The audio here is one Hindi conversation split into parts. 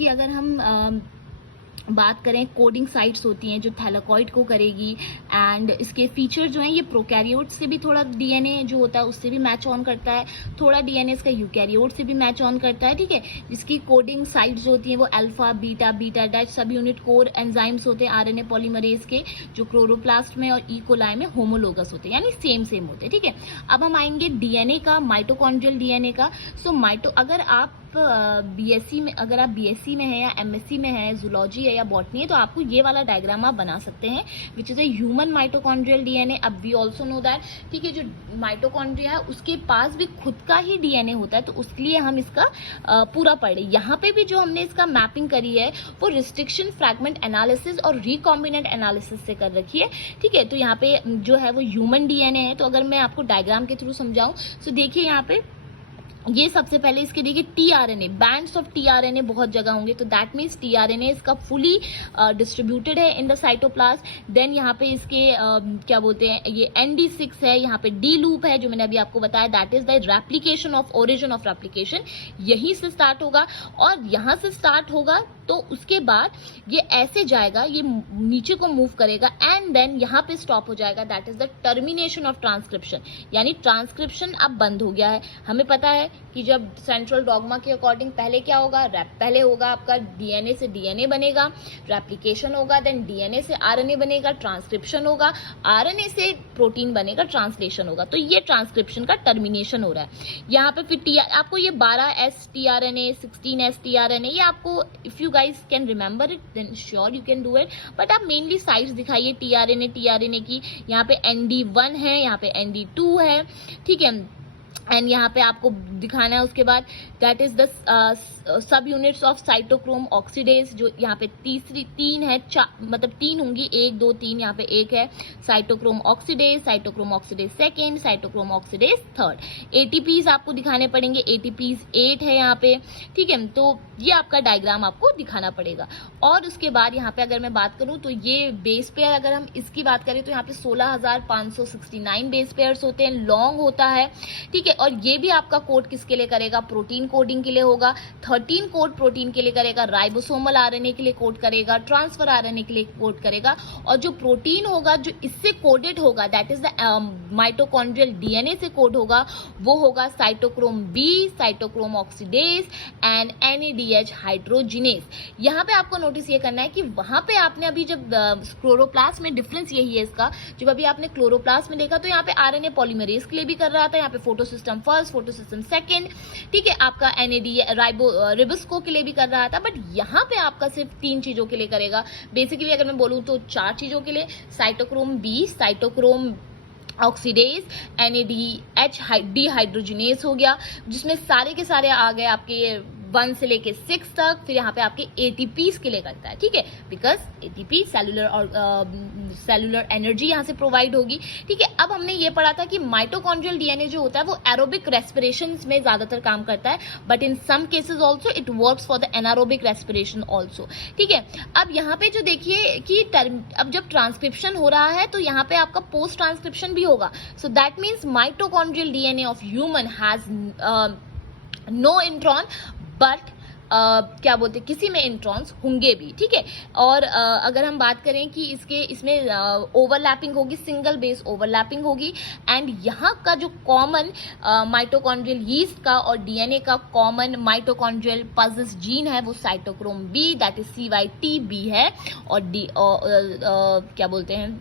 कि अगर हम बात करें, कोडिंग साइट्स होती हैं जो थैलेकॉइड को करेगी, एंड इसके फीचर जो हैं ये प्रोकैरियोट से भी थोड़ा डीएनए जो होता है उससे भी मैच ऑन करता है, थोड़ा डीएनए इसका यूकैरियोट से भी मैच ऑन करता है, ठीक है। जिसकी कोडिंग साइट्स जो होती हैं वो अल्फा, बीटा, बीटा अटैच सब यूनिट कोर एंजाइम्स होते हैं आरएनए पॉलीमरेज के, जो क्लोरोप्लास्ट में और कोलाई में होमोलोगस होते हैं, यानी सेम होते हैं, ठीक है। अब हम आएंगे डीएनए का, माइटोकॉन्ड्रियल डीएनए का। सो अगर आप बीएससी में, अगर आप बीएससी में है या एमएससी में है, जूलॉजी है या बॉटनी है, तो आपको ये वाला डायग्राम आप बना सकते हैं, which is a human mitochondrial DNA. अब वी ऑल्सो नो दैट, ठीक है, जो माइटोकॉन्ड्रिया है उसके पास भी खुद का ही डीएनए होता है, तो उसके लिए हम इसका पूरा पढ़े। यहाँ पे भी जो हमने इसका मैपिंग करी है वो रिस्ट्रिक्शन, फ्रैगमेंट एनालिसिस और रिकॉम्बिनेंट एनालिसिस से कर रखी है, ठीक है। तो यहाँ पे जो है वो ह्यूमन डीएनए है। तो अगर मैं आपको डायग्राम के थ्रू समझाऊं, तो देखिए यहाँ पे ये सबसे पहले इसके देखिए टीआरएनए, बैंड्स ऑफ टीआरएनए बहुत जगह होंगे, तो दैट मीन्स टीआरएनए इसका फुली डिस्ट्रीब्यूटेड है इन द साइटोप्लाज्म। देन यहाँ पे इसके क्या बोलते हैं, ये ND6 है, यहाँ पे डी लूप है जो मैंने अभी आपको बताया, that is the replication of origin of replication, यहीं से स्टार्ट होगा। और यहाँ से स्टार्ट होगा तो उसके बाद ये ऐसे जाएगा, ये नीचे को मूव करेगा, एंड देन यहाँ पे स्टॉप हो जाएगा, that is the termination of transcription, यानी ट्रांसक्रिप्शन अब बंद हो गया है। हमें पता है कि जब सेंट्रल डॉगमा के अकॉर्डिंग पहले क्या होगा, पहले होगा आपका डीएनए से डीएनए बनेगा, रेप्लिकेशन होगा, देन डीएनए से आरएनए बनेगा, ट्रांसक्रिप्शन होगा, आरएनए से प्रोटीन बनेगा, ट्रांसलेशन होगा। तो ये ट्रांसक्रिप्शन का टर्मिनेशन हो रहा है। यहाँ पे फिर आपको ये 12S टीआरएनए, 16S टीआरएनए, ये आपको if you guys can remember it then sure you can do it, but आप मेनली साइट्स दिखाइए टीआरएनए की। यहाँ पे ND1 है, यहाँ पे ND2 है, ठीक है, एंड यहाँ पे आपको दिखाना है उसके बाद that is the sub units of cytochrome oxidase, जो यहाँ पे तीन है, मतलब 3 होंगी, 1 2 3, यहाँ पे 1 है cytochrome oxidase, cytochrome oxidase second, cytochrome oxidase third. ATPs आपको दिखाने पड़ेंगे, एटीपीज 8 है यहाँ पे, ठीक है। तो ये आपका डायग्राम आपको दिखाना पड़ेगा। और उसके बाद यहाँ पे अगर मैं बात करूँ तो ये बेस पेयर, अगर हम इसकी बात करें तो यहाँ पे 16,569 बेस पेयर्स होते हैं, लॉन्ग होता है, ठीक है। और ये भी आपका कोड किसके लिए करेगा, प्रोटीन कोडिंग के लिए होगा। 13 कोड प्रोटीन के लिए करेगा, राइबोसोमल आरएनए के लिए कोड करेगा, ट्रांसफर आरएनए के लिए कोड करेगा। और जो प्रोटीन होगा जो इससे कोडेड होगा, that is the mitochondrial DNA से कोड होगा, वो होगा cytochrome B, cytochrome oxidase and NADH hydrogenase. यहाँ पे आपको नोटिस ये करना है कि वहां पे आपने अभी जब क्लोरोप्लास्ट में डिफरेंस यही है इसका, जब अभी आपने क्लोरोप्लास्ट में देखा तो यहाँ पे आरएनए पॉलीमरेज के लिए भी कर रहा था, यहाँ पे फोटोसिस्टम फर्स्ट, फोटोसिस्टम सेकेंड, ठीक है, आपका रिबोस्को के लिए भी कर रहा था, बट यहाँ पे आपका सिर्फ 3 चीजों के लिए करेगा। बेसिकली अगर मैं बोलूँ तो 4 चीजों के लिए, cytochrome B, cytochrome oxidase, NADH dehydrogenase हो गया, जिसमें सारे के सारे आ गए आपके 1 से लेके 6 तक। फिर यहाँ पे आपके ATPs के लिए करता है, ठीक है, बिकॉज ATP सेलुलर एनर्जी यहाँ से प्रोवाइड होगी, ठीक है। अब हमने ये पढ़ा था कि माइटोकॉन्ड्रियल डीएनए जो होता है वो एरोबिक रेस्पिरेशन में ज्यादातर काम करता है, but in some cases also it works for the anaerobic respiration also, ठीक है। अब यहाँ पे जो देखिए कि अब जब ट्रांसक्रिप्शन हो रहा है तो यहाँ पे आपका पोस्ट ट्रांसक्रिप्शन भी होगा। So that means mitochondrial DNA of human has no intron, but क्या बोलते हैं, किसी में इंट्रॉन्स होंगे भी, ठीक है। और अगर हम बात करें कि इसमें ओवरलैपिंग होगी, सिंगल बेस ओवरलैपिंग होगी, एंड यहाँ का जो कॉमन माइटोकॉन्ड्रियल यीस्ट का और डीएनए का कॉमन माइटोकॉन्ड्रियल पजेस जीन है वो cytochrome B, that is CYTB है, और क्या बोलते हैं,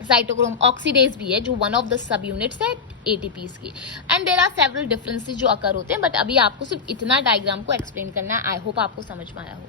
साइटोक्रोम ऑक्सीडेज भी है जो one of the subunits है ATPs की। And there are several differences जो अकर होते हैं, बट अभी आपको सिर्फ इतना डायग्राम को एक्सप्लेन करना है। आई होप आपको समझ में आया हो।